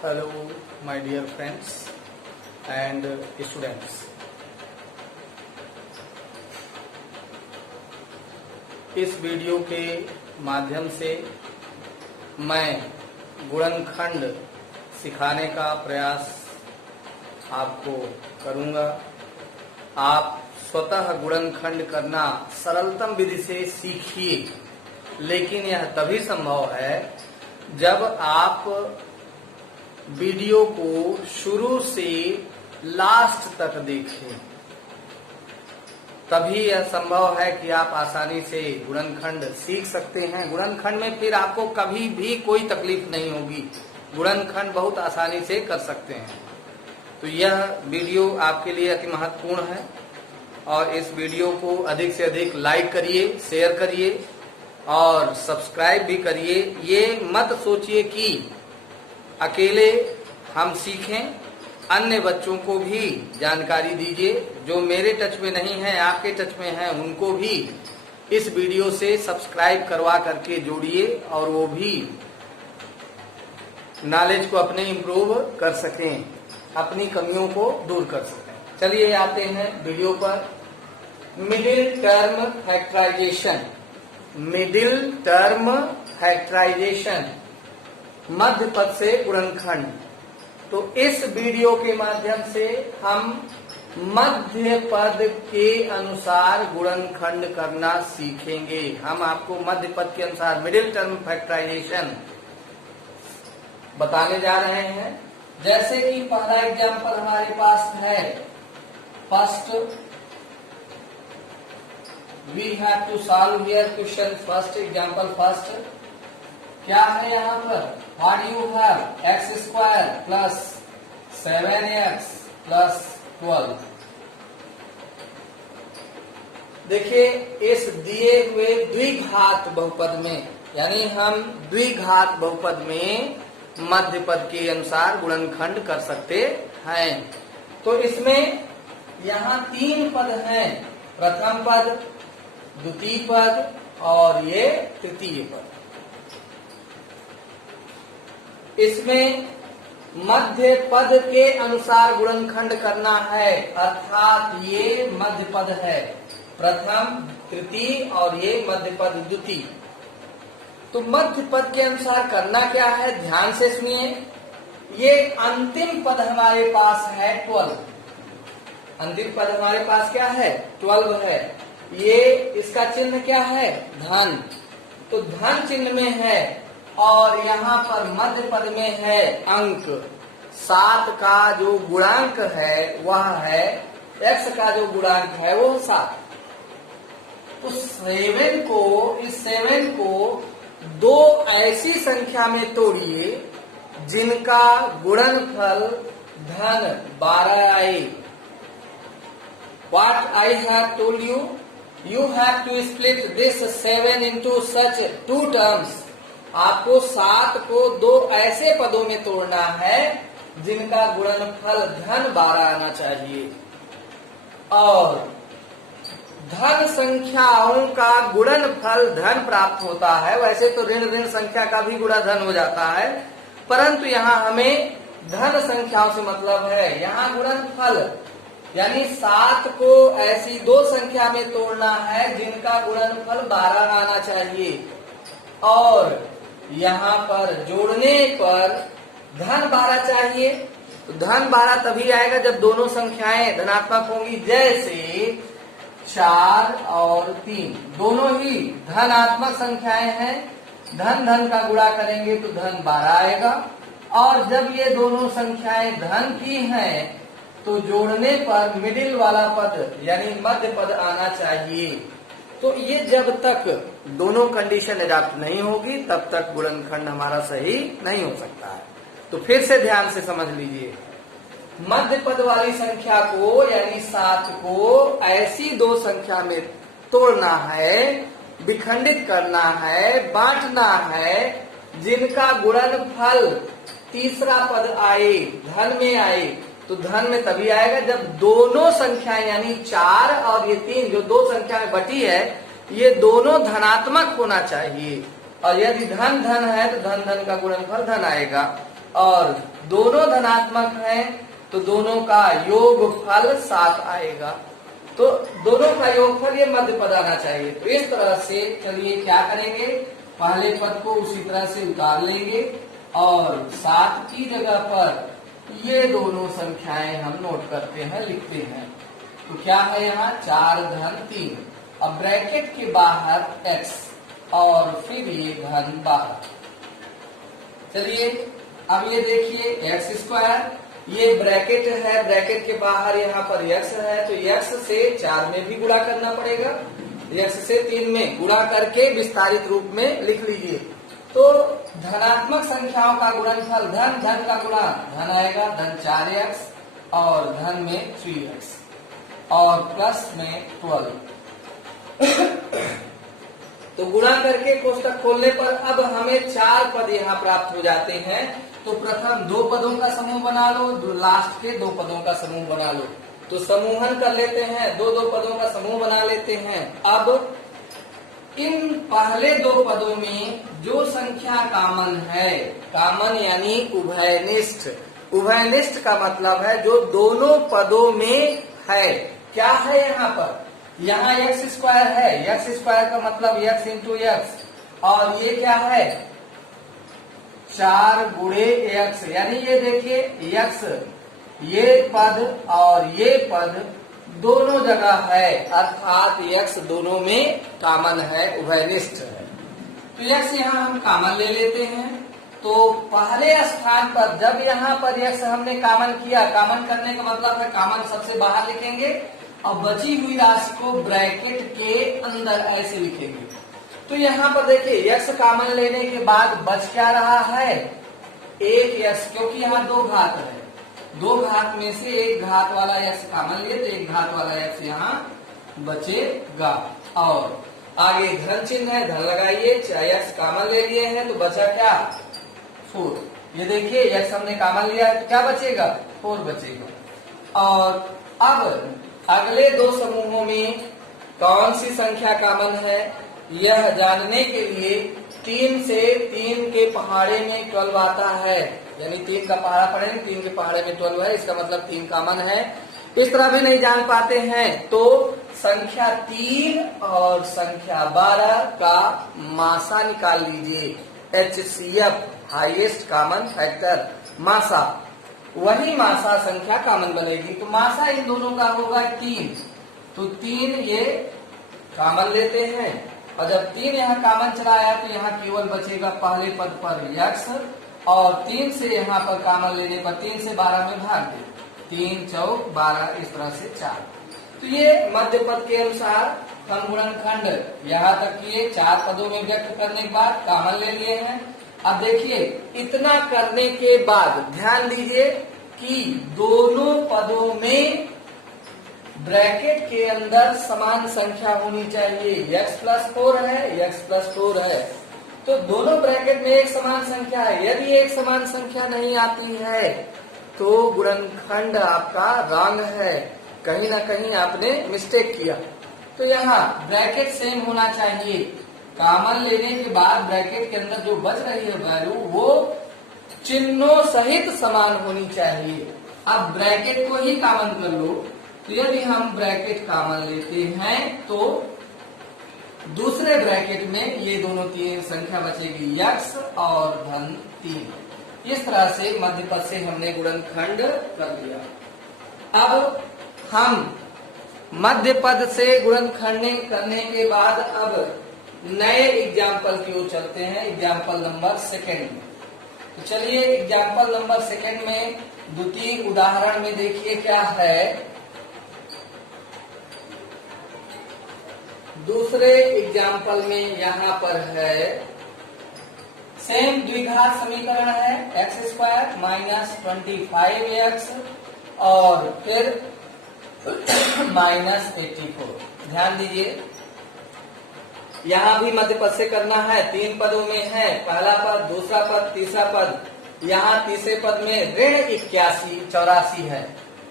Hello, my dear friends and students. इस video के माध्यम से मैं गुणनखंड सिखाने का प्रयास आपको करूंगा। आप स्वतः गुणनखंड करना सरलतम विधि से सीखिए, लेकिन यह तभी संभव है जब आप वीडियो को शुरू से लास्ट तक देखें। तभी यह संभव है कि आप आसानी से गुणनखंड सीख सकते हैं। गुणनखंड में फिर आपको कभी भी कोई तकलीफ नहीं होगी। गुणनखंड बहुत आसानी से कर सकते हैं। तो यह वीडियो आपके लिए अति महत्वपूर्ण है और इस वीडियो को अधिक से अधिक लाइक करिए, शेयर करिए और सब्सक्राइब भी करिए। ये मत सोचिए कि अकेले हम सीखें, अन्य बच्चों को भी जानकारी दीजिए। जो मेरे टच में नहीं है, आपके टच में है, उनको भी इस वीडियो से सब्सक्राइब करवा करके जोड़िए और वो भी नॉलेज को अपने इम्प्रूव कर सकें, अपनी कमियों को दूर कर सकें। चलिए आते हैं वीडियो पर। Middle term factorization. Middle term factorization, मध्य पद से गुणनखंड। तो इस वीडियो के माध्यम से हम मध्य पद के अनुसार गुणनखंड करना सीखेंगे। हम आपको मध्य पद के अनुसार मिडिल टर्म फैक्टराइजेशन बताने जा रहे हैं। जैसे कि पहला एग्जांपल हमारे पास है, first we have to solve here question first. Example first क्या है यहाँ पर? What you have x square plus 7x plus 12। देखिए इस दिए हुए द्विघात बहुपद में, यानी हम द्विघात बहुपद में मध्य पद के अनुसार गुणनखंड कर सकते हैं। तो इसमें यहाँ 3 पद हैं, प्रथम पद, द्वितीय पद और ये तृतीय पद। इसमें मध्य पद के अनुसार गुणनखंड करना है, अर्थात ये मध्य पद है प्रथम, तृतीय और ये मध्य पद द्वितीय। तो मध्य पद के अनुसार करना क्या है, ध्यान से सुनिए। ये अंतिम पद हमारे पास है 12। अंतिम पद हमारे पास क्या है? 12 है। ये इसका चिन्ह क्या है? धन। तो धन चिन्ह में है और यहाँ पर मध्य पद में है अंक। 7 का जो गुणांक है वह है, x का जो गुणांक है वो 7। तो 7 को, इस 7 को 2 ऐसी संख्या में तोड़िए जिनका गुणनफल धन 12 आए। What I have told you, you have to split this 7 into such 2 terms. आपको 7 को 2 ऐसे पदों में तोड़ना है जिनका गुणनफल धन 12 आना चाहिए। और धन संख्याओं का गुणनफल धन प्राप्त होता है। वैसे तो ऋण ऋण संख्या का भी गुणा धन हो जाता है, परंतु यहाँ हमें धन संख्याओं से मतलब है। यहाँ गुणनफल यानी 7 को ऐसी 2 संख्या में तोड़ना है जिनका गुणनफल 12 आना चाहिए। और यहाँ पर जोड़ने पर धन 12 चाहिए। तो धन 12 तभी आएगा जब दोनों संख्याएं धनात्मक होंगी। जैसे 4 और 3 दोनों ही धनात्मक संख्याएं हैं, धन धन का गुणा करेंगे तो धन 12 आएगा। और जब ये दोनों संख्याएं धन की हैं तो जोड़ने पर मिडिल वाला पद यानी मध्य पद आना चाहिए। तो ये जब तक दोनों कंडीशन एडॉप्ट नहीं होगी तब तक गुणनखंड हमारा सही नहीं हो सकता है। तो फिर से ध्यान से समझ लीजिए, मध्य पद वाली संख्या को यानी 7 को ऐसी 2 संख्या में तोड़ना है, विखंडित करना है, बांटना है जिनका गुणनफल तीसरा पद आए, धन में आए। तो धन में तभी आएगा जब दोनों संख्याएं यानी 4 और ये 3 जो 2 संख्या में बटी है, ये दोनों धनात्मक होना चाहिए। और यदि धन धन है तो धन धन का गुणनफल धन आएगा। और दोनों धनात्मक हैं तो दोनों का योगफल 7 आएगा। तो दोनों का योगफल ये मध्य पद आना चाहिए। तो इस तरह से चलिए क्या करेंगे, पहले पद को उसी तरह से उतार लेंगे और 7 की जगह पर ये दोनों संख्याएं हम नोट करते हैं, लिखते हैं। तो क्या है यहाँ 4 धन 3, अब ब्रैकेट के बाहर x और फिर ये धन बाहर। चलिए अब ये देखिए x स्क्वायर, ये ब्रैकेट है, ब्रैकेट के बाहर यहाँ पर x है, तो x से 4 में भी गुणा करना पड़ेगा, x से 3 में गुणा करके विस्तारित रूप में लिख लीजिए। तो धनात्मक संख्याओं का गुणनफल धन, धन का गुणा धन आएगा, धन 4x और धन में 3x और प्लस में 12। तो गुणा करके कोष्टक खोलने पर अब हमें 4 पद यहाँ प्राप्त हो जाते हैं। तो प्रथम 2 पदों का समूह बना लो, लास्ट के 2 पदों का समूह बना लो। तो समूहन कर लेते हैं, 2 पदों का समूह बना लेते हैं। अब इन पहले 2 पदों में जो संख्या कॉमन है, कॉमन यानी उभयनिष्ठ, उभयनिष्ठ का मतलब है जो दोनों पदों में है। क्या है यहाँ पर, यहाँ x स्क्वायर है, x स्क्वायर का मतलब x इंटू एक्स, और ये क्या है 4 गुणे x, यानी ये देखिए x, ये पद और ये पद दोनों जगह है, अर्थात x दोनों में कॉमन है, उभयनिष्ठ है। तो x यहाँ हम कॉमन ले लेते हैं। तो पहले स्थान पर जब यहाँ पर x हमने कॉमन किया, कॉमन करने का मतलब है कॉमन सबसे बाहर लिखेंगे और बची हुई राशि को ब्रैकेट के अंदर ऐसे लिखेंगे। तो यहाँ पर देखिए x कॉमन लेने के बाद बच क्या रहा है 1x, क्योंकि यहाँ 2 घात है, 2 घात में से एक घात वाला x कॉमन लिए तो एक घात वाला x यहाँ बचेगा। और आगे धन चिन्ह है, धन लगाइए, चाहे x कॉमन ले लिए हैं तो बचा क्या 4। ये देखिए x हमने कॉमन लिया है तो क्या बचेगा 4 बचेगा। और अब अगले 2 समूहों में कौन सी संख्या कॉमन है यह जानने के लिए 3 से 3 के पहाड़े में 12 आता है, यानी 3 का पहाड़ा पढ़ेंगे, 3 के पहाड़े में 12 है, इसका मतलब 3 कॉमन है। इस तरह भी नहीं जान पाते हैं तो संख्या 3 और संख्या 12 का मासा निकाल लीजिए, HCF हाईएस्ट कॉमन फैक्टर मासा, वही मासा संख्या कॉमन बनेगी। तो मासा इन दोनों का होगा 3, तो 3 ये कॉमन लेते हैं और जब 3 यहाँ कॉमन चला आया तो यहाँ केवल बचेगा पहले पद पर x, और 3 से यहाँ पर कॉमन लेने पर 3 से 12 में भाग दे, 3 चौक 12, इस तरह से 4। तो ये मध्य पद के अनुसार हम गुणनखंड यहाँ तक किए, 4 पदों में व्यक्त करने के बाद कॉमन ले लिए हैं। अब देखिए इतना करने के बाद ध्यान दीजिए कि दोनों पदों में ब्रैकेट के अंदर समान संख्या होनी चाहिए। x प्लस 4 है, x प्लस 4 है, तो दोनों ब्रैकेट में एक समान संख्या है। यदि एक समान संख्या नहीं आती है तो गुणनखंड आपका रॉन्ग है, कहीं ना कहीं आपने मिस्टेक किया। तो यहाँ ब्रैकेट सेम होना चाहिए, कॉमन लेने के बाद ब्रैकेट के अंदर जो बच रही है वैल्यू वो चिन्हों सहित समान होनी चाहिए। अब ब्रैकेट को ही कॉमन कर लो, तो यदि हम ब्रैकेट कॉमन लेते हैं तो दूसरे ब्रैकेट में ये दोनों 3 संख्या बचेगी x और धन 3। इस तरह से मध्य पद से हमने गुणनखंड कर लिया। अब हम मध्य पद से गुणनखंड करने के बाद अब नए एग्जाम्पल की ओर चलते हैं, एग्जाम्पल नंबर 2 में। तो चलिए एग्जाम्पल नंबर 2 में द्वितीय उदाहरण में देखिए क्या है। दूसरे एग्जाम्पल में यहाँ पर है सेम द्विघात समीकरण है, x स्क्वायर माइनस 25x और फिर माइनस 84। ध्यान दीजिए यहाँ भी मध्य पद से करना है, 3 पदों में है, पहला पद, दूसरा पद, तीसरा पद। यहाँ तीसरे पद में ऋण 84 है,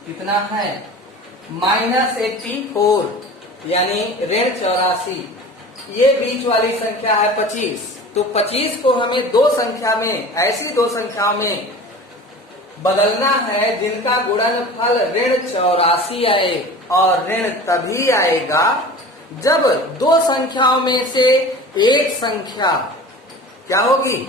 कितना है माइनस 84, यानी ऋण 84। ये बीच वाली संख्या है 25, तो 25 को हमें 2 संख्या में, ऐसी 2 संख्याओं में बदलना है जिनका गुणनफल ऋण 84 आए, और ऋण तभी आएगा जब दो संख्याओं में से एक संख्या क्या होगी,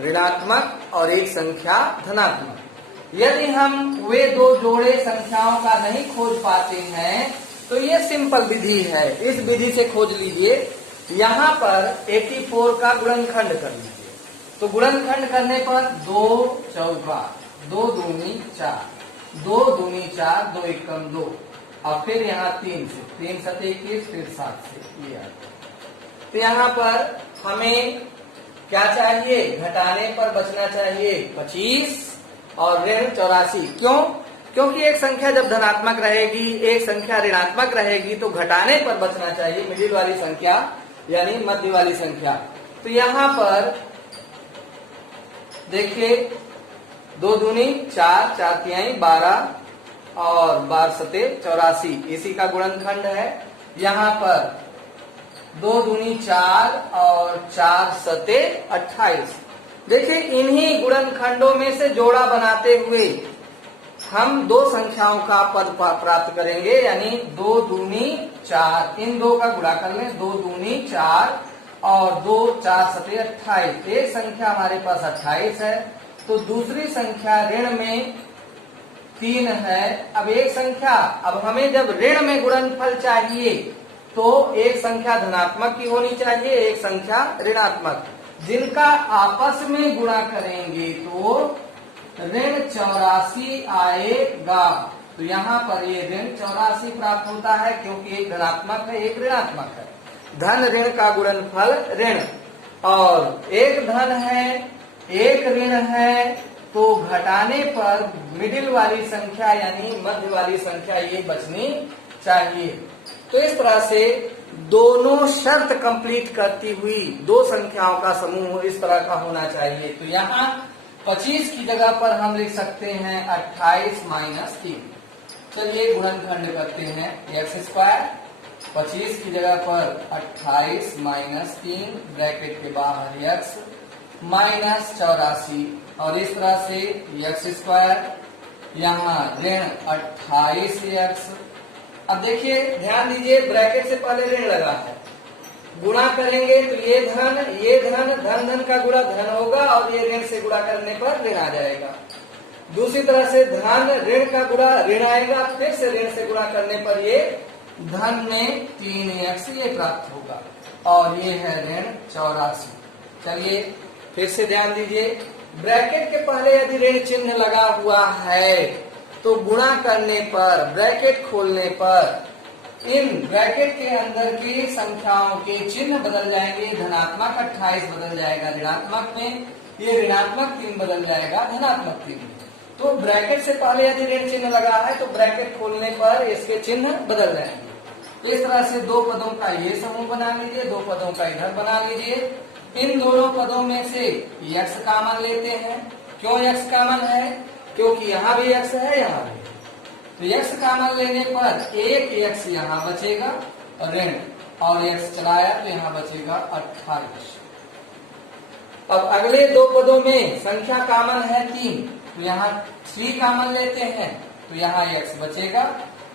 ऋणात्मक और एक संख्या धनात्मक। यदि हम वे दो जोड़े संख्याओं का नहीं खोज पाते हैं तो ये सिंपल विधि है, इस विधि से खोज लीजिए। यहाँ पर 84 का गुणनखंड कर लीजिए, तो गुणनखंड करने पर 2 चौका 2 दूनी 4, 2 दूनी 4, 2 एकम 2, और फिर यहाँ 3 से 3 सते 21, फिर 7 से ये आता। तो यहाँ पर हमें क्या चाहिए, घटाने पर बचना चाहिए 25 और ऋण 84। क्यों? क्योंकि एक संख्या जब धनात्मक रहेगी, एक संख्या ऋणात्मक रहेगी, तो घटाने पर बचना चाहिए मिडिल वाली संख्या यानी मध्य वाली संख्या। तो यहाँ पर देखिए 2 दूनी 4, 4 तिहाई 12 और 12 सते 84, इसी का गुणनखंड है। यहाँ पर 2 दूनी 4 और 4 सते 28। देखिए इन्हीं गुणनखंडों में से जोड़ा बनाते हुए हम दो संख्याओं का पद प्राप्त करेंगे, यानी 2 दूनी 4, इन दो का गुणा कर लें, 2 दूनी 4 और 2 4 सते 28। एक संख्या हमारे पास 28 है, तो दूसरी संख्या ऋण में 3 है। अब एक संख्या, अब हमें जब ऋण में गुणनफल चाहिए तो एक संख्या धनात्मक की होनी चाहिए, एक संख्या ऋणात्मक, जिनका आपस में गुणा करेंगे तो ऋण 84 आएगा। तो यहाँ पर ये ऋण 84 प्राप्त होता है, क्योंकि एक धनात्मक है एक ऋणात्मक है। धन ऋण का गुणनफल ऋण, और एक धन है एक ऋण है, तो घटाने पर मिडिल वाली संख्या यानी मध्य वाली संख्या ये बचनी चाहिए। तो इस तरह से दोनों शर्त कंप्लीट करती हुई दो संख्याओं का समूह इस तरह का होना चाहिए। तो यहाँ 25 की जगह पर हम लिख सकते हैं 28 - 3। चलिए गुणनखंड करते हैं, x², 25 की जगह पर 28 - 3 ब्रैकेट के बाहर x माइनस 84, और इस तरह से x², यहाँ ऋण 28x। अब देखिए ध्यान दीजिए, ब्रैकेट से पहले ऋण लगा है, गुणा करेंगे तो ये धन धन धन का गुणा धन होगा, और ये ऋण से गुणा करने पर ऋण आ जाएगा। दूसरी तरह से धन ऋण का गुणा ऋण आएगा, फिर से ऋण से गुणा करने पर ये धन में 3x ये प्राप्त होगा, और ये है ऋण 84। चलिए फिर से ध्यान दीजिए, ब्रैकेट के पहले यदि ऋण चिन्ह लगा हुआ है तो गुणा करने पर, ब्रैकेट खोलने पर इन ब्रैकेट के अंदर की संख्याओं के चिन्ह बदल जाएंगे। धनात्मक 28 बदल जाएगा ऋणात्मक में, ये ऋणात्मक 3 बदल जाएगा धनात्मक 3 में। तो ब्रैकेट से पहले यदि ऋण चिन्ह लगा है तो ब्रैकेट खोलने पर इसके चिन्ह बदल जाएंगे। तो इस तरह से दो पदों का ये समूह बना लीजिए, दो पदों का इधर बना लीजिए। इन दोनों पदों में से x कॉमन लेते हैं। क्यों x कॉमन है? क्योंकि यहाँ भी x है, यहाँ भी। तो x कॉमन लेने पर एक x यहाँ बचेगा ऋण, और x चलाया तो यहाँ बचेगा 28। अब अगले दो पदों में संख्या कॉमन है 3, तो यहाँ 3 कॉमन लेते हैं, तो यहाँ x बचेगा,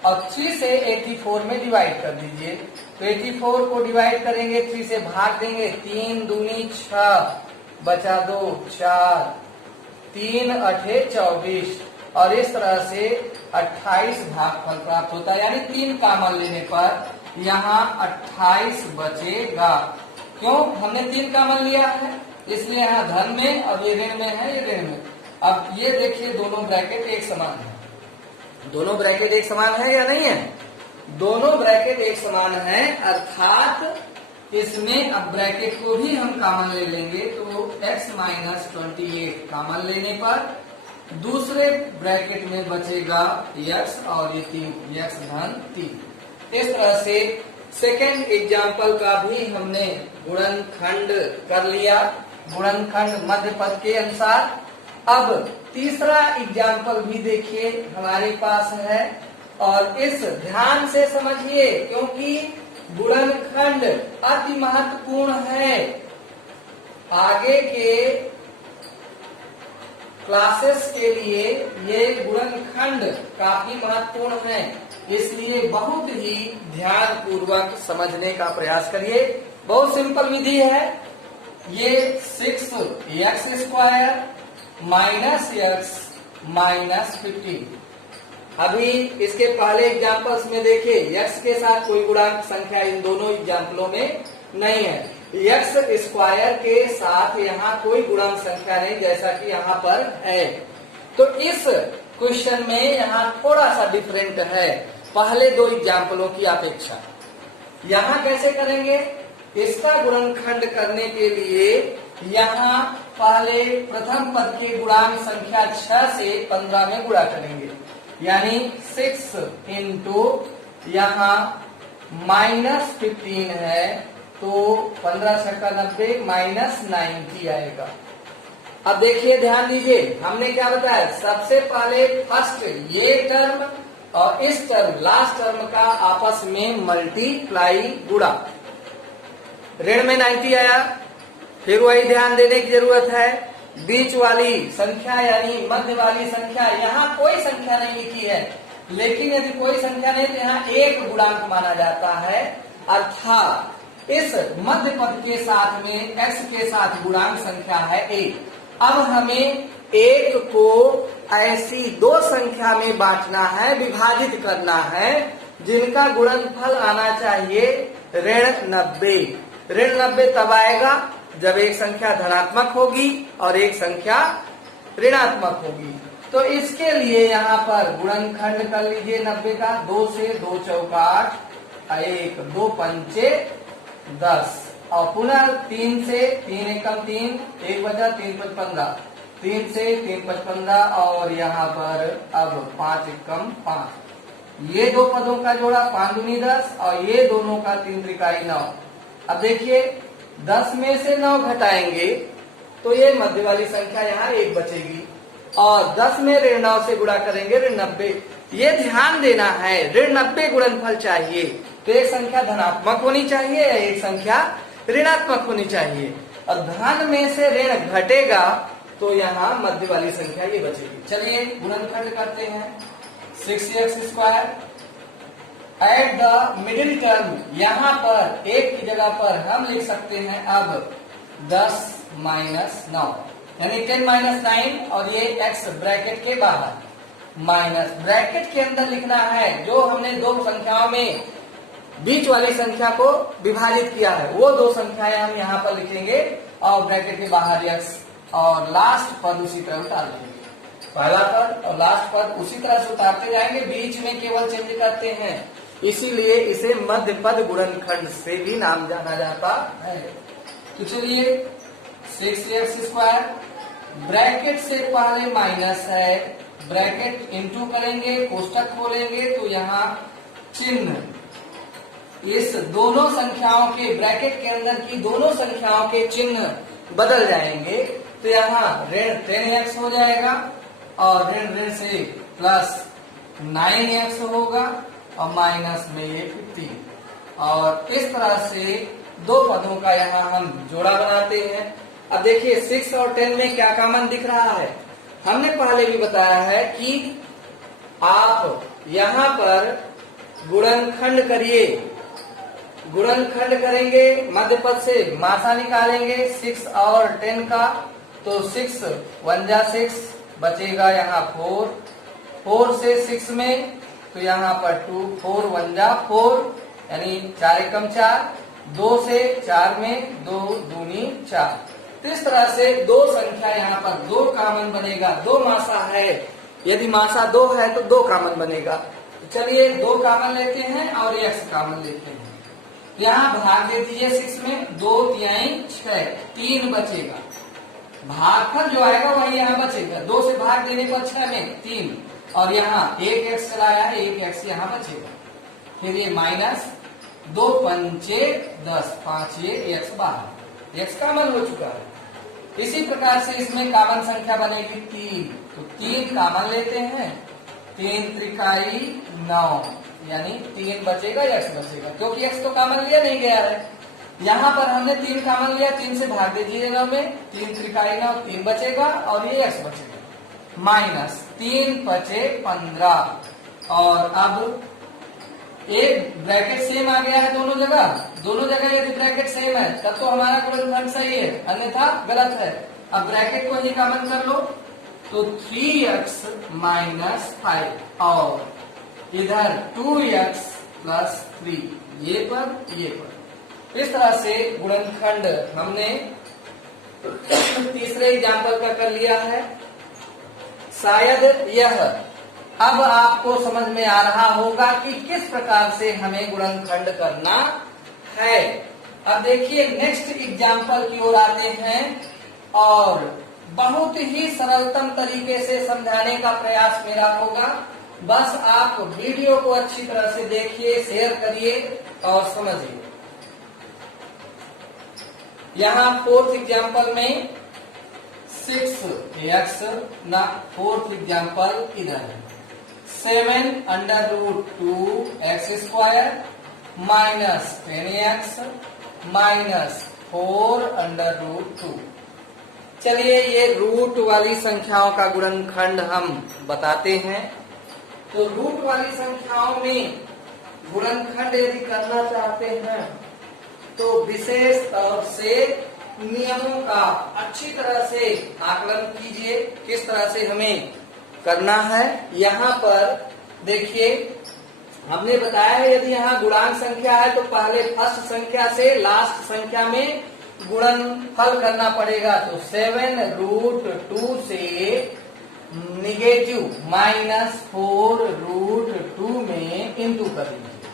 और 3 से 84 में डिवाइड कर दीजिए। तो 84 को डिवाइड करेंगे, 3 से भाग देंगे, 3 दूनी 6, बचा 2 4, 3 8 24, और इस तरह से 28 भागफल प्राप्त होता है। यानी 3 कॉमन लेने पर यहाँ 28 बचेगा। क्यों? हमने 3 कॉमन लिया है, इसलिए यहाँ धन में, और ये ऋण में है, ये ऋण में। अब ये देखिए दोनों ब्रैकेट एक समान है। दोनों ब्रैकेट एक समान है या नहीं है? दोनों ब्रैकेट एक समान है, अर्थात इसमें अब ब्रैकेट को भी हम कॉमन ले लेंगे, तो x - 28 कॉमन लेने पर दूसरे ब्रैकेट में बचेगा x, और ये 3 x धन 3। इस तरह से सेकेंड एग्जाम्पल का भी हमने गुणनखंड कर लिया, गुणनखंड मध्य पद के अनुसार। अब तीसरा एग्जाम्पल भी देखिए हमारे पास है, और इस ध्यान से समझिए क्योंकि गुणनखंड अति महत्वपूर्ण है। आगे के क्लासेस के लिए ये गुणनखंड काफी महत्वपूर्ण है, इसलिए बहुत ही ध्यान पूर्वक समझने का प्रयास करिए। बहुत सिंपल विधि है ये। 6x² minus x minus 15। अभी इसके पहले एग्जाम्पल्स में देखिए x के साथ कोई गुणांक संख्या इन दोनों एग्जाम्पलों में नहीं है। x² के साथ यहाँ कोई गुणांक संख्या नहीं, जैसा कि यहाँ पर है। तो इस क्वेश्चन में यहाँ थोड़ा सा डिफरेंट है पहले दो एग्जाम्पलों की अपेक्षा। यहाँ कैसे करेंगे? इसका गुणनखंड करने के लिए यहाँ पहले प्रथम पद के गुणांक संख्या 6 से 15 में गुणा करेंगे, यानी 6 इंटू यहाँ माइनस 15 है, तो 15 छक्का 90 माइनस 90 आएगा। अब देखिए ध्यान दीजिए, हमने क्या बताया? सबसे पहले फर्स्ट ये टर्म और इस टर्म लास्ट टर्म का आपस में मल्टीप्लाई गुणा, ऋण में 90 आया। फिर वही ध्यान देने की जरूरत है, बीच वाली संख्या यानी मध्य वाली संख्या, यहाँ कोई संख्या नहीं लिखी है, लेकिन यदि कोई संख्या नहीं तो यहाँ एक गुणांक माना जाता है, अर्थात इस मध्य पद के साथ में x के साथ गुणांक संख्या है 1। अब हमें 1 को ऐसी दो संख्या में बांटना है, विभाजित करना है, जिनका गुणनफल आना चाहिए ऋण 90। ऋण 90 तब आएगा जब एक संख्या धनात्मक होगी और एक संख्या ऋणात्मक होगी। तो इसके लिए यहाँ पर गुणनखंड कर लीजिए 90 का। 2 से 2 चौका 8, 1 2 पंचे 10, और पुनः 3 से 3 एकम 3, 1 बचा 3 5 15, 3 से 3 5 15, और यहाँ पर अब 5 एकम 5। ये दो पदों का जोड़ा 5 दूनी 10, और ये दोनों का 3 त्रिकाई 9। अब देखिए 10 में से 9 घटाएंगे तो ये मध्य वाली संख्या यहाँ 1 बचेगी, और 10 में ऋण 9 से गुणा करेंगे ऋण 90। ये ध्यान देना है, ऋण 90 गुणनफल चाहिए तो एक संख्या धनात्मक होनी चाहिए या एक संख्या ऋणात्मक होनी चाहिए, और धन में से ऋण घटेगा तो यहाँ मध्य वाली संख्या ये बचेगी। चलिए गुणनखंड करते हैं। 6x²। At the middle term, यहाँ पर एक की जगह पर हम लिख सकते हैं अब 10 माइनस 9, यानी 10 माइनस 9, और ये x ब्रैकेट के बाहर माइनस ब्रैकेट के अंदर लिखना है। जो हमने दो संख्याओं में बीच वाली संख्या को विभाजित किया है वो दो संख्याएं हम यहाँ पर लिखेंगे, और ब्रैकेट के बाहर x, और लास्ट पद उसी तरह उतार लेंगे। पहला पद और लास्ट पद उसी तरह से उतारते जाएंगे, बीच में केवल चेंज करते हैं, इसीलिए इसे मध्य पद गुणनखंड से भी नाम जाना जाता है। तो चलिए 6x², ब्रैकेट से पहले माइनस है, ब्रैकेट इंटू करेंगे, कोष्टक खोलेंगे तो यहाँ चिन्ह इस दोनों संख्याओं के ब्रैकेट के अंदर की दोनों संख्याओं के चिन्ह बदल जाएंगे, तो यहाँ ऋण 10x हो जाएगा, और ऋण ऋण से प्लस 9x होगा, और माइनस में ये 15, और इस तरह से दो पदों का यहाँ हम जोड़ा बनाते हैं। अब देखिए 6 और 10 में क्या कॉमन दिख रहा है? हमने पहले भी बताया है कि आप यहाँ पर गुणनखंड करिए, गुणनखंड करेंगे, मध्य पद से मासा निकालेंगे 6 और 10 का, तो 6 1 जा 6 बचेगा यहाँ 4, 4 से 6 में तो यहाँ पर 2, 4 1 जा 4, यानी 4 एकम 4, 2 से 4 में 2 दूनी 4। तो इस तरह से दो संख्या यहाँ पर 2 कॉमन बनेगा। 2 मासा है, यदि मासा 2 है तो 2 कॉमन बनेगा। तो चलिए 2 कॉमन लेते हैं और x कॉमन लेते हैं। यहाँ भाग दे दीजिए 6 में, 2 तिहाई 6, 3 बचेगा। भागफल जो आएगा वही यहाँ बचेगा। 2 से भाग देने पर 6 में 3, और यहाँ 1x चलाया है, 1x यहाँ बचेगा। फिर ये माइनस 2 पंचे 10, 5 ये x बाहर, x कॉमन हो चुका है। इसी प्रकार से इसमें कॉमन संख्या बनेगी 3, तो 3 कॉमन लेते हैं, 3 त्रिकाई 9, यानी 3 बचेगा, x बचेगा, क्योंकि x तो कॉमन लिया नहीं गया है। यहाँ पर हमने 3 कॉमन लिया, 3 से भाग दीजिए 9 में, 3 त्रिकाई 9, 3 बचेगा, और ये x बचेगा। माइनस 3 पचे 15। और अब एक ब्रैकेट सेम आ गया है दोनों जगह यदि ब्रैकेट सेम है तब तो हमारा गुणनखंड सही है, अन्यथा गलत है। अब ब्रैकेट को ही कॉमन कर लो तो 3x माइनस 5 और इधर 2x प्लस 3, ये पर। इस तरह से गुणनखंड हमने तीसरे एग्जाम्पल का कर लिया है। शायद यह अब आपको समझ में आ रहा होगा कि किस प्रकार से हमें गुणनखंड करना है। अब देखिए नेक्स्ट एग्जाम्पल की ओर आते हैं और बहुत ही सरलतम तरीके से समझाने का प्रयास मेरा होगा। बस आप वीडियो को अच्छी तरह से देखिए, शेयर करिए और समझिए। यहाँ फोर्थ एग्जाम्पल में 6x ना, फोर्थ एग्जाम्पल इधर है 7 under root 2x² minus 10x minus 4 under root 2। चलिए ये रूट वाली संख्याओं का गुणनखंड हम बताते हैं। तो रूट वाली संख्याओं में गुणनखंड यदि करना चाहते हैं तो विशेष तौर से नियमों का अच्छी तरह से आकलन कीजिए, किस तरह से हमें करना है। यहाँ पर देखिए हमने बताया है यदि यहाँ गुणांक संख्या है तो पहले फर्स्ट संख्या से लास्ट संख्या में गुणनफल करना पड़ेगा। तो 7 रूट 2 से निगेटिव माइनस 4 रूट 2 में इंटू कर लीजिए।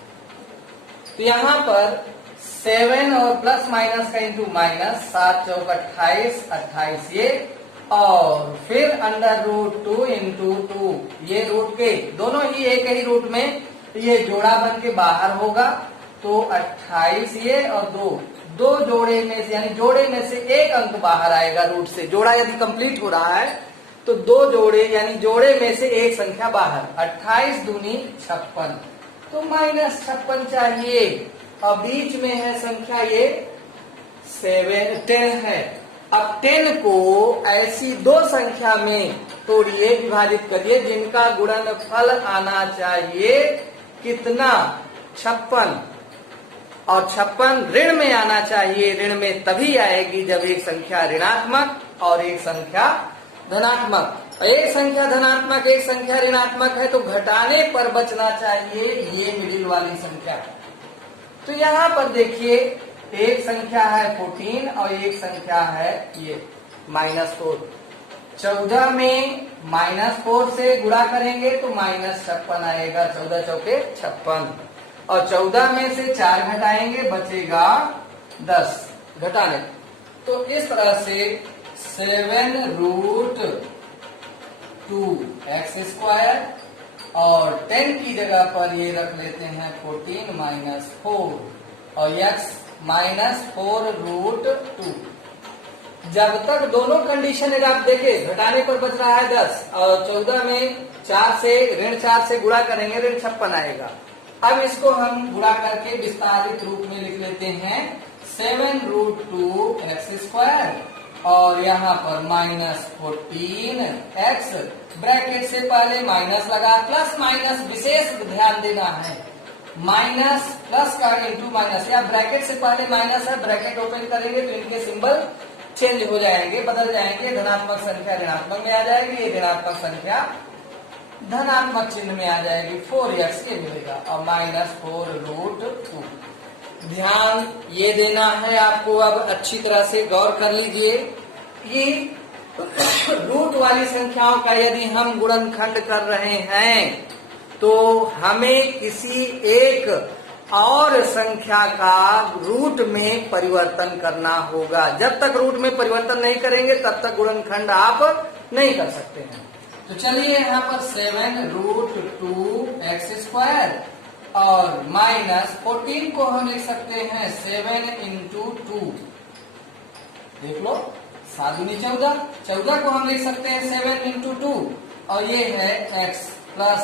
तो यहाँ पर 7 और प्लस माइनस का इंटू माइनस 7 चौक 28, 28 ये, और फिर अंडर रूट 2 इंटू 2, ये रूट के दोनों ही एक ही रूट में ये जोड़ा बन के बाहर होगा। तो 28 ये और 2 जोड़े में से यानी जोड़े में से एक अंक बाहर आएगा रूट से। जोड़ा यदि कंप्लीट हो रहा है तो 2 जोड़े यानी जोड़े में से एक संख्या बाहर। 28 दूनी 56, तो माइनस 56 चाहिए। और बीच में है संख्या ये 10 है। अब 10 को ऐसी दो संख्या में तोड़िए, विभाजित करिए जिनका गुणनफल आना चाहिए कितना, 56। और 56 ऋण में आना चाहिए। ऋण में तभी आएगी जब एक संख्या ऋणात्मक और एक संख्या धनात्मक। एक संख्या धनात्मक एक संख्या ऋणात्मक है तो घटाने पर बचना चाहिए ये मिडिल वाली संख्या। तो यहाँ पर देखिए एक संख्या है 14 और एक संख्या है ये -4। 14 में -4 से गुणा करेंगे तो -56 आएगा, 14 चौके 56। और 14 में से 4 घटाएंगे बचेगा 10 घटाने। तो इस तरह से 7 रूट 2x² और 10 की जगह पर ये रख लेते हैं 14 माइनस 4 और x -4 रूट 2। जब तक दोनों कंडीशन यदि आप देखें घटाने पर बच रहा है 10 और 14 में 4 से ऋण 4 से गुणा करेंगे ऋण 56 आएगा। अब इसको हम गुणा करके विस्तारित रूप में लिख लेते हैं 7 रूट 2x² और यहाँ पर -14x, ब्रैकेट से पहले माइनस लगा, प्लस माइनस विशेष ध्यान देना है, माइनस प्लस का इंटू माइनस, या ब्रैकेट से पहले माइनस है, ब्रैकेट ओपन करेंगे तो इनके सिंबल चेंज हो जाएंगे, बदल जाएंगे। धनात्मक संख्या ऋणात्मक में आ जाएगी, ये ऋणात्मक संख्या धनात्मक चिन्ह में आ जाएगी, 4x के मिलेगा और -4 रूट 2। ध्यान ये देना है आपको, अब अच्छी तरह से गौर कर लीजिए। ये रूट वाली संख्याओं का यदि हम गुणनखंड कर रहे हैं तो हमें किसी एक और संख्या का रूट में परिवर्तन करना होगा। जब तक रूट में परिवर्तन नहीं करेंगे तब तक गुणनखंड आप नहीं कर सकते हैं। तो चलिए यहाँ पर 7 रूट 2x² और -14 को हम लिख सकते हैं 7 इंटू 2। देख लो 7 दूनी 14, 14 को हम लिख सकते हैं 7 इंटू 2 और ये है x plus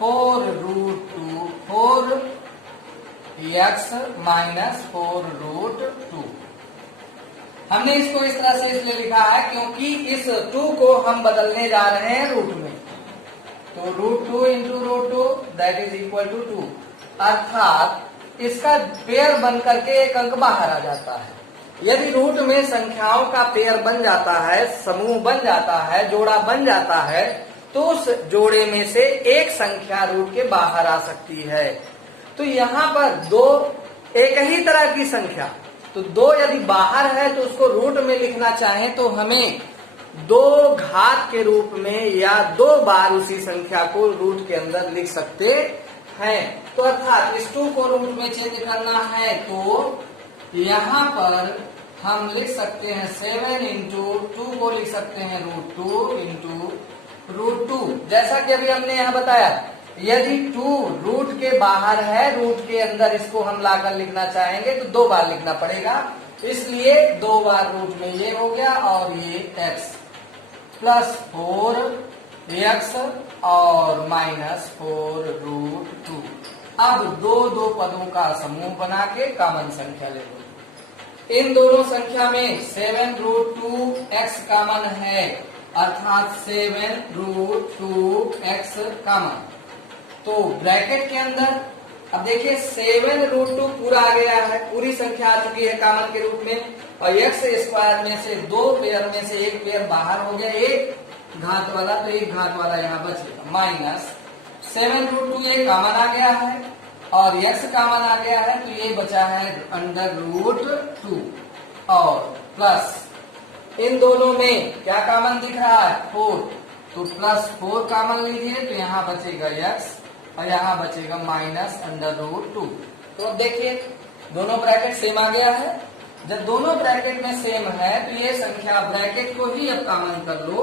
4 root 2 4x -4 root 2। हमने इसको इस तरह से इसलिए लिखा है क्योंकि इस 2 को हम बदलने जा रहे हैं रूट में। तो √2 into √2 that is equal to 2, अर्थात इसका पेयर बन करके एक अंक बाहर आ जाता है। यदि रूट में संख्याओं का पेयर बन जाता है, समूह बन जाता है, जोड़ा बन जाता है, तो उस जोड़े में से एक संख्या रूट के बाहर आ सकती है। तो यहाँ पर 2 एक ही तरह की संख्या, तो 2 यदि बाहर है तो उसको रूट में लिखना चाहें तो हमें 2 घात के रूप में या 2 बार उसी संख्या को रूट के अंदर लिख सकते हैं। तो अर्थात इस 2 को रूट में चेंज करना है तो यहाँ पर हम लिख सकते हैं 7 इंटू 2 को लिख सकते हैं √2 इंटू √2। जैसा कि अभी हमने यहाँ बताया, यदि 2 रूट के बाहर है, रूट के अंदर इसको हम लाकर लिखना चाहेंगे तो 2 बार लिखना पड़ेगा, इसलिए 2 बार रूट में ये हो गया और ये x प्लस 4x और माइनस 4√2। अब 2 पदों का समूह बना के कॉमन संख्या ले लो। इन दोनों संख्या में 7√2x कॉमन है, अर्थात 7√2x कॉमन। तो ब्रैकेट के अंदर अब देखिए 7√2 पूरा आ गया है, पूरी संख्या आ चुकी है कॉमन के रूप में, और x स्क्वायर में से 2 पेयर में से एक पेयर बाहर हो गया, एक घात वाला, तो एक घात वाला यहाँ बचेगा, माइनस 7√2 ये कॉमन आ गया है और x कॉमन आ गया है, तो ये बचा है √2 और प्लस इन दोनों में क्या कॉमन दिख रहा है 4, तो प्लस 4 कॉमन लीजिए तो यहाँ बचेगा x और यहाँ बचेगा माइनस √2। तो अब देखिए दोनों ब्रैकेट सेम आ गया है। जब दोनों ब्रैकेट में सेम है तो ये संख्या ब्रैकेट को ही अब कॉमन कर लो,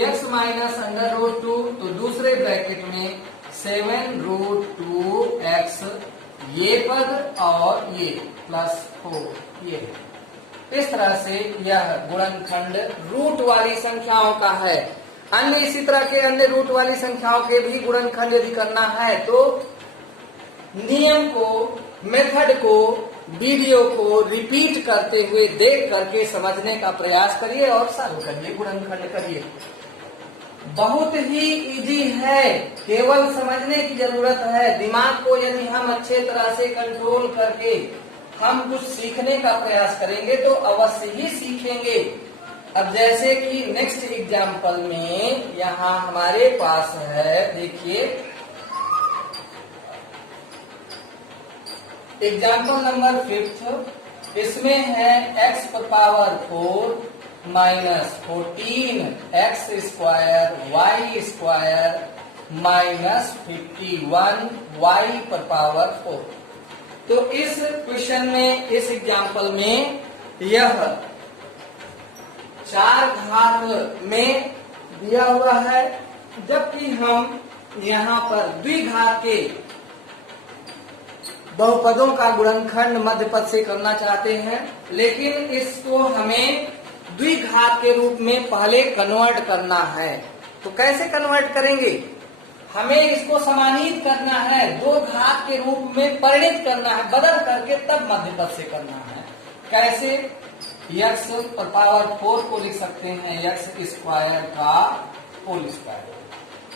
x माइनस √2, तो दूसरे ब्रैकेट में 7√2x ये पद और ये प्लस 4 ये। इस तरह से यह गुणनखंड रूट वाली संख्याओं का है। अन्य इसी तरह के अन्य रूट वाली संख्याओं के भी गुणनखंड यदि करना है तो नियम को, मेथड को, वीडियो को रिपीट करते हुए देख करके समझने का प्रयास करिए और सॉल्व करिए, गुणनखंड करिए। बहुत ही इजी है, केवल समझने की जरूरत है। दिमाग को यदि हम अच्छे तरह से कंट्रोल करके हम कुछ सीखने का प्रयास करेंगे तो अवश्य ही सीखेंगे। अब जैसे कि नेक्स्ट एग्जाम्पल में यहाँ हमारे पास है, देखिए एग्जाम्पल नंबर 5, इसमें है x⁴ minus 14x² y² minus 51y⁴। तो इस क्वेश्चन में, इस एग्जाम्पल में यह 4 घात में दिया हुआ है, जबकि हम यहाँ पर द्विघात के बहुपदों का गुणनखंड मध्य पद से करना चाहते हैं, लेकिन इसको हमें द्विघात के रूप में पहले कन्वर्ट करना है। तो कैसे कन्वर्ट करेंगे? हमें इसको समानित करना है, 2 घात के रूप में परिणित करना है, बदल करके तब मध्य पद से करना है। कैसे? x⁴ को लिख सकते हैं x² का होल स्क्वायर,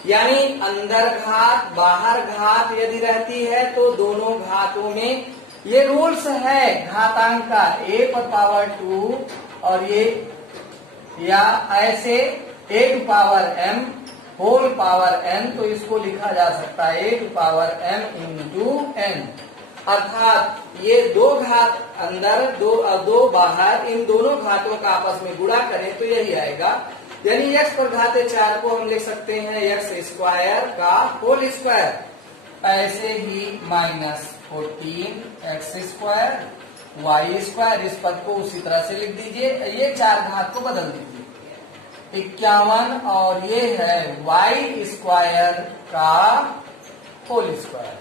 यानी अंदर घात बाहर घात यदि रहती है तो दोनों घातों में ये रूल्स है घातांक का, a⁴ और ये, या ऐसे a⁴m होल पावर n, तो इसको लिखा जा सकता है a⁴m n, अर्थात ये 2 घात अंदर 2 बाहर, इन दोनों घातों का आपस में गुणा करें तो यही आएगा। यानी x पर घात 4 को हम लिख सकते हैं x² का होल स्क्वायर, ऐसे ही माइनस 14x² y², इस पद को उसी तरह से लिख दीजिए, ये 4 घात को बदल दीजिए 51, और ये है y² का होल स्क्वायर।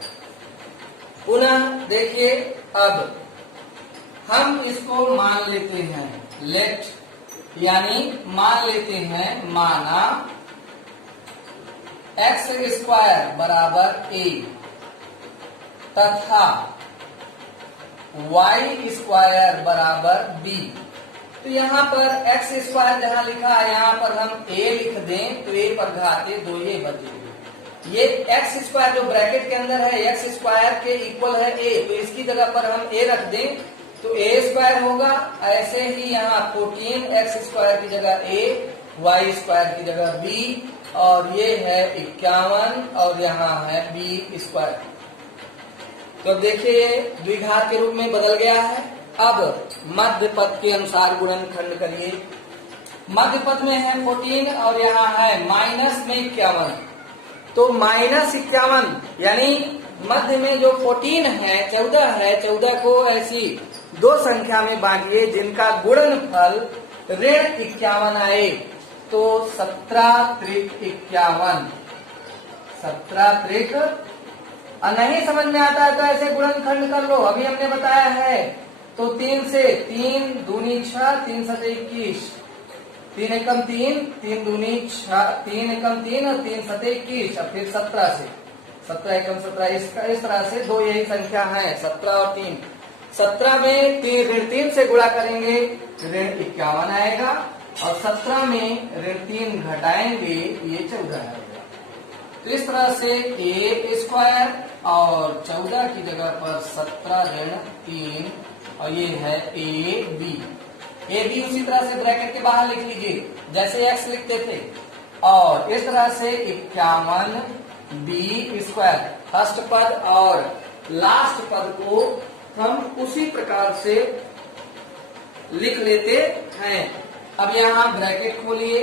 पुनः देखिए, अब हम इसको मान लेते हैं लेट, यानी मान लेते हैं, माना x² बराबर a तथा y² बराबर b, तो यहाँ पर एक्स स्क्वायर जहाँ लिखा है यहाँ पर हम ए लिख दें तो ए पर घाते 2a बचेगी। ये एक्स स्क्वायर जो ब्रैकेट के अंदर है एक्स स्क्वायर के इक्वल है ए, तो इसकी जगह पर हम ए रख दें तो ए स्क्वायर होगा। ऐसे ही यहाँ 14 एक्स स्क्वायर की जगह ए, वाई स्क्वायर की जगह बी, और ये है 51 और यहाँ है बी स्क्वायर। तो अब देखिए ये द्विघात के रूप में बदल गया है। अब मध्य पद के अनुसार गुणनखंड करिए। मध्य पद में है 14 और यहाँ है माइनस में 51, तो माइनस 51 यानी मध्य में जो 14 है 14 है, 14 को ऐसी दो संख्या में बांटिए जिनका गुणनफल ऋण 51 आए, तो 17 त्रिक 51, 17 त्रिक। नहीं समझ में आता है तो ऐसे गुणनखंड कर लो, अभी हमने बताया है। तो 3 से 3 दूनी 6, 3 सते 21, 3 एकम 3, 3 दूनी 6, 3 एकम 3 और 3 सते 21, और फिर 17 से 17 एकम 17, इस तरह से दो यही संख्या है 17 और 3। 17 में 3 ऋण 3 से गुणा करेंगे ऋण 51 आएगा, और 17 में ऋण 3 घटाएंगे ये 14 आएगा। तो इस तरह से ए स्क्वायर और 14 की जगह पर 17 ऋण 3 और ये है ए बी। ए बी उसी तरह से ब्रैकेट के बाहर लिख लीजिए जैसे एक्स लिखते थे, और इस तरह से 51 बी स्क्वायर। फर्स्ट पद और लास्ट पद को हम उसी प्रकार से लिख लेते हैं। अब यहाँ ब्रैकेट खोलिए,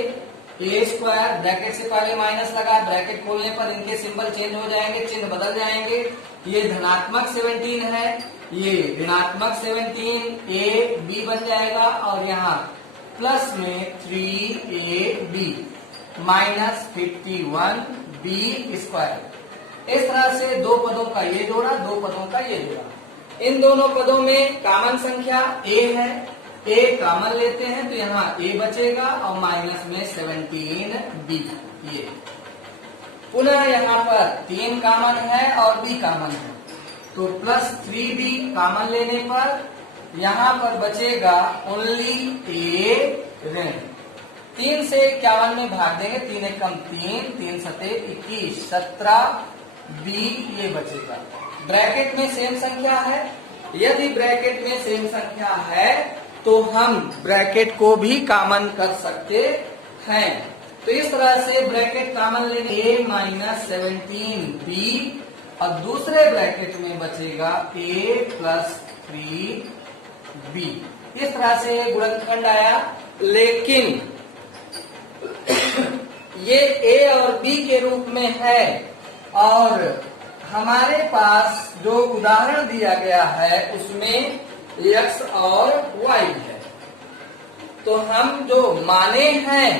ए स्क्वायर ब्रैकेट से पहले माइनस लगा, ब्रैकेट खोलने पर इनके सिंबल चेंज हो जाएंगे, चिन्ह बदल जाएंगे। ये धनात्मक 17 है, ये ऋणात्मक 17 ए बी बन जाएगा, और यहाँ प्लस में 3ab माइनस 51 बी स्क्वायर। इस तरह से दो पदों का ये जोड़ा, दो पदों का ये जोड़ा। इन दोनों पदों में कॉमन संख्या ए है, ए कॉमन लेते हैं तो यहाँ ए बचेगा और माइनस में 17 बी। ये पुनः यहाँ पर 3 कॉमन है और बी कॉमन है, तो प्लस 3b कॉमन लेने पर यहाँ पर बचेगा ओनली ए ऋण। 3 से 51 में भाग देंगे, 3 एकम 3, 3 सते 21, 17 बी ये बचेगा। ब्रैकेट में सेम संख्या है, यदि ब्रैकेट में सेम संख्या है तो हम ब्रैकेट को भी कॉमन कर सकते हैं। तो इस तरह से ब्रैकेट कॉमन लेंगे ए माइनस 17 बी, और दूसरे ब्रैकेट में बचेगा a प्लस 3b। इस तरह से गुणनखंड आया, लेकिन ये a और b के रूप में है, और हमारे पास जो उदाहरण दिया गया है उसमें x और y है, तो हम जो माने हैं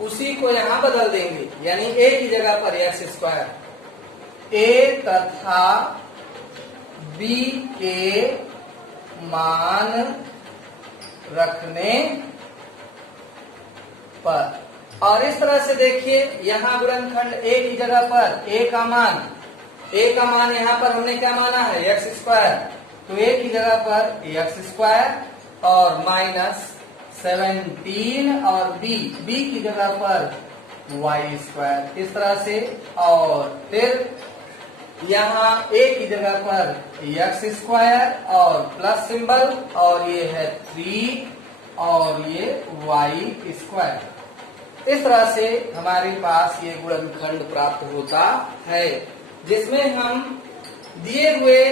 उसी को यहाँ बदल देंगे, यानी a की जगह पर एक्स स्क्वायर, ए तथा बी के मान रखने पर। और इस तरह से देखिए यहाँ गुणनखंड ए की जगह पर ए का मान यहाँ पर हमने क्या माना है एक्स स्क्वायर, तो ए की जगह पर एक्स स्क्वायर और माइनस 17 और बी की जगह पर वाई स्क्वायर, इस तरह से। और फिर यहाँ ए की जगह पर एक्स स्क्वायर और प्लस सिंबल, और ये है 3 और ये वाई स्क्वायर। इस तरह से हमारे पास ये गुणनखंड प्राप्त होता है, जिसमें हम दिए हुए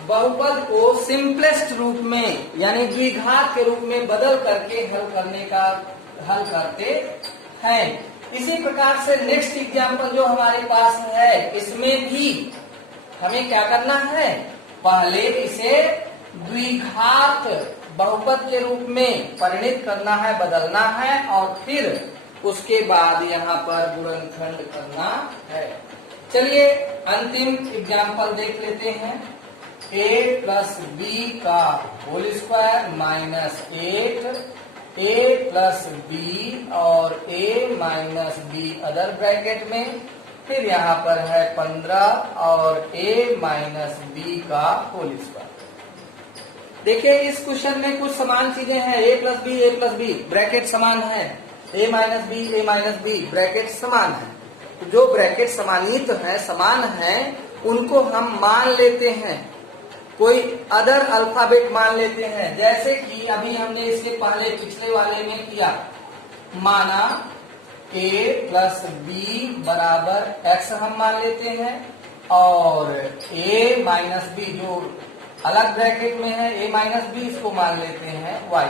बहुपद को सिंपलेस्ट रूप में यानी द्विघात के रूप में बदल करके हल करते हैं। इसी प्रकार से नेक्स्ट एग्जाम्पल जो हमारे पास है, इसमें भी हमें क्या करना है, पहले इसे द्विघात बहुपद के रूप में परिणित करना है, बदलना है, और फिर उसके बाद यहाँ पर गुणनखंड करना है। चलिए अंतिम एग्जाम्पल देख लेते हैं। a प्लस बी का whole square minus 8, a plus B और a minus B other bracket में, फिर यहाँ पर है 15 और a माइनस बी का होल स्क्वायर। देखिए इस क्वेश्चन में कुछ समान चीजें हैं, ए प्लस बी ब्रैकेट समान है, ए माइनस बी ब्रैकेट समान है। तो जो ब्रैकेट समानित है, समान है, उनको हम मान लेते हैं, कोई अदर अल्फाबेट मान लेते हैं। जैसे कि अभी हमने इसके पहले पिछले वाले में किया, माना a प्लस बी बराबर x हम मान लेते हैं, और a माइनस बी जो अलग ब्रैकेट में है, a माइनस बी, इसको मान लेते हैं y।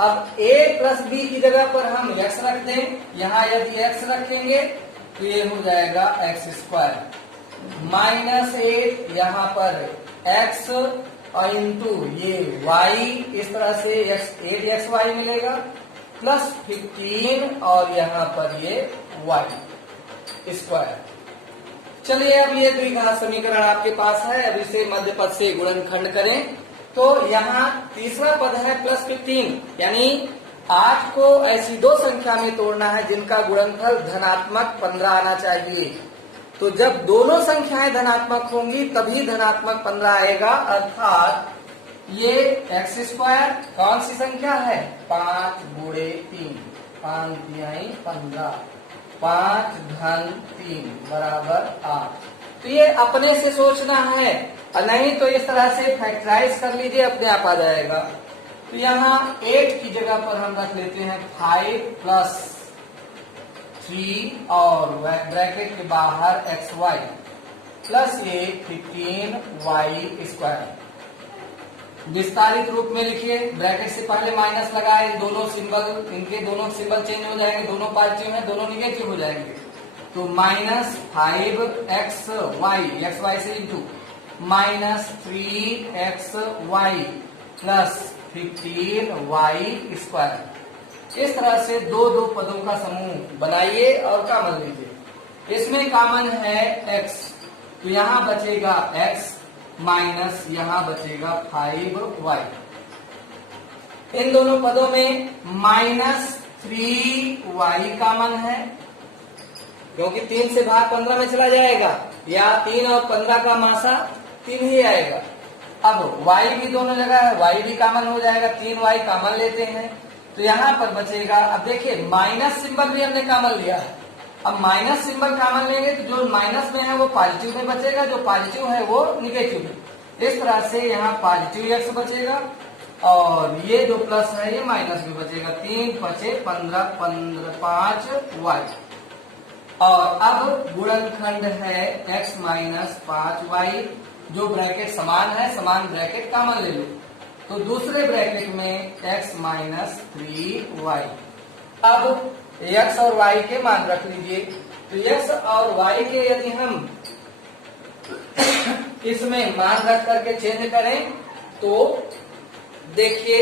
अब a प्लस बी की जगह पर हम x रख दें, यहाँ यदि x रखेंगे तो ये हो जाएगा एक्स स्क्वायर माइनस 8, यहाँ पर x और इंटू ये y, इस तरह से 8xy मिलेगा, प्लस 15 और यहाँ पर ये y स्क्वायर। चलिए अब ये द्विघात समीकरण आपके पास है, अब इसे मध्य पद से गुणनखंड करें। तो यहाँ तीसरा पद है प्लस 15, यानी 8 को ऐसी दो संख्या में तोड़ना है जिनका गुणनफल धनात्मक 15 आना चाहिए। तो जब दोनों संख्याएं धनात्मक होंगी तभी धनात्मक 15 आएगा, अर्थात ये एक्स स्क्वायर कौन सी संख्या है, 5 गुणे 3, 5 तिहाई 15, 5 धन 3 बराबर 8। तो ये अपने से सोचना है, और नहीं तो इस तरह से फैक्टराइज कर लीजिए, अपने आप आ जाएगा। तो यहाँ 8 की जगह पर हम रख लेते हैं 5 प्लस 3 और ब्रैकेट के बाहर xy प्लस ये 15y स्क्वायर। विस्तारित रूप में लिखिए, ब्रैकेट से पहले माइनस लगाए, दोनों सिंबल, इनके दोनों सिंबल चेंज हो जाएंगे, दोनों पॉजिटिव हैं, दोनों निगेटिव हो जाएंगे। तो माइनस 5xy, xy से into minus 3xy plus 15y square. इस तरह से दो दो पदों का समूह बनाइए और कॉमन लीजिए। इसमें कॉमन है x, तो यहाँ बचेगा x माइनस यहाँ बचेगा 5y। इन दोनों पदों में माइनस 3y कॉमन है, क्योंकि 3 से भाग 15 में चला जाएगा, या 3 और 15 का मासा 3 ही आएगा। अब y भी दोनों जगह है, y भी कॉमन हो जाएगा, 3y कॉमन लेते हैं, तो यहाँ पर बचेगा। अब देखिए माइनस सिंबल भी हमने कॉमन लिया है, अब माइनस सिंबल कॉमन लेंगे तो जो माइनस में है वो पॉजिटिव में बचेगा, जो पॉजिटिव है वो निगेटिव में। इस तरह से यहाँ पॉजिटिव x बचेगा, और ये जो प्लस है ये माइनस भी बचेगा, 3 बचे 15, 5y। और अब गुणनखंड है x माइनस 5y, जो ब्रैकेट समान है, समान ब्रैकेट कॉमन ले लो, तो दूसरे ब्रैकेट में x माइनस 3y। अब x और y के मान रख लीजिए, तो x और y के यदि हम इसमें मान रख करके चेंज करें तो देखिए,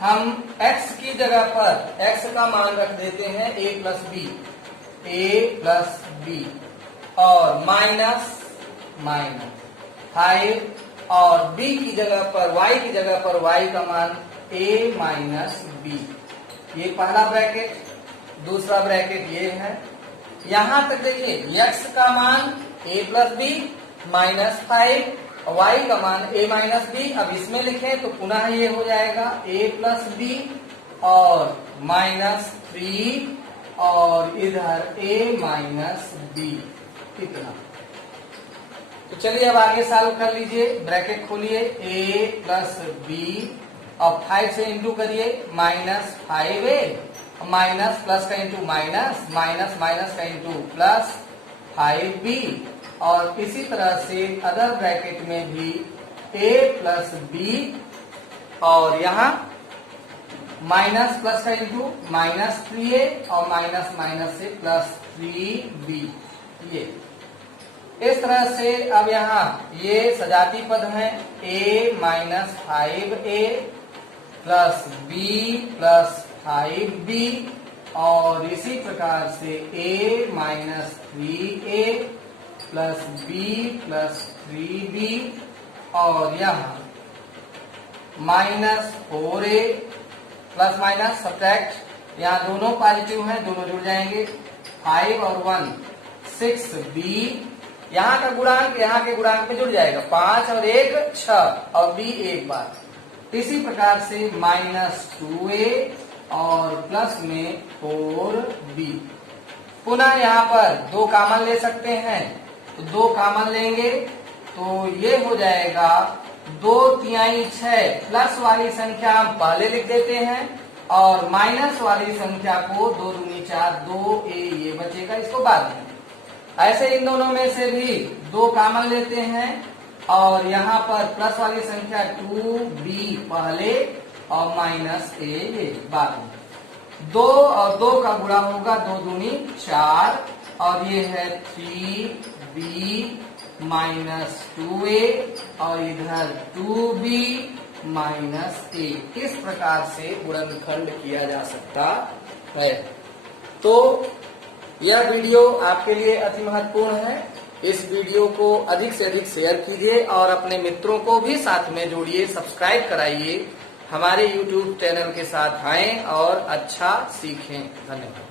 हम x की जगह पर x का मान रख देते हैं a प्लस बी और माइनस 5, और b की जगह पर, y की जगह पर y का मान a माइनस बी। ये पहला ब्रैकेट, दूसरा ब्रैकेट ये है। यहां तक देखिए x का मान a plus B minus 5, y का मान a माइनस बी। अब इसमें लिखें तो पुनः ये हो जाएगा a प्लस बी और माइनस 3 और इधर a माइनस बी, इतना। तो चलिए अब आगे सॉल्व कर लीजिए, ब्रैकेट खोलिए, a प्लस बी और 5 से इंटू करिए, माइनस 5a माइनस प्लस का इंटू माइनस, माइनस माइनस का इंटू प्लस 5b, और इसी तरह से अदर ब्रैकेट में भी a प्लस बी और यहाँ माइनस प्लस का इंटू माइनस 3a और माइनस माइनस से प्लस 3b। ये इस तरह से अब यहाँ ये सजाती पद हैं, a minus 5a plus b plus 5b, और इसी प्रकार से a minus 3a plus b plus 3b, और यहाँ minus 4a plus minus subtract, यहाँ दोनों पॉजिटिव हैं, दोनों जुड़ जाएंगे, 5 और 1 6b यहाँ का गुणांक यहाँ के गुणांक में जुड़ जाएगा, 5 और 1 6 और b एक बार। इसी प्रकार से -2a और प्लस में 4b। पुनः यहाँ पर 2 कॉमन ले सकते हैं, तो 2 कॉमन लेंगे तो ये हो जाएगा 2×3 6। प्लस वाली संख्या हम पहले लिख देते हैं और माइनस वाली संख्या को 2×2 4 2a ये बचेगा, इसको बाद में। ऐसे इन दोनों में से भी 2 कॉमन लेते हैं और यहाँ पर प्लस वाली संख्या 2b पहले और -a ये बाद में। 2 और 2 का गुणा होगा 2×2 4 और ये है 3b -2a और इधर 2b -a। इस प्रकार से गुणनखंड किया जा सकता है। तो यह वीडियो आपके लिए अति महत्वपूर्ण है। इस वीडियो को अधिक से अधिक शेयर कीजिए और अपने मित्रों को भी साथ में जोड़िए, सब्सक्राइब कराइए। हमारे YouTube चैनल के साथ आएं और अच्छा सीखें। धन्यवाद।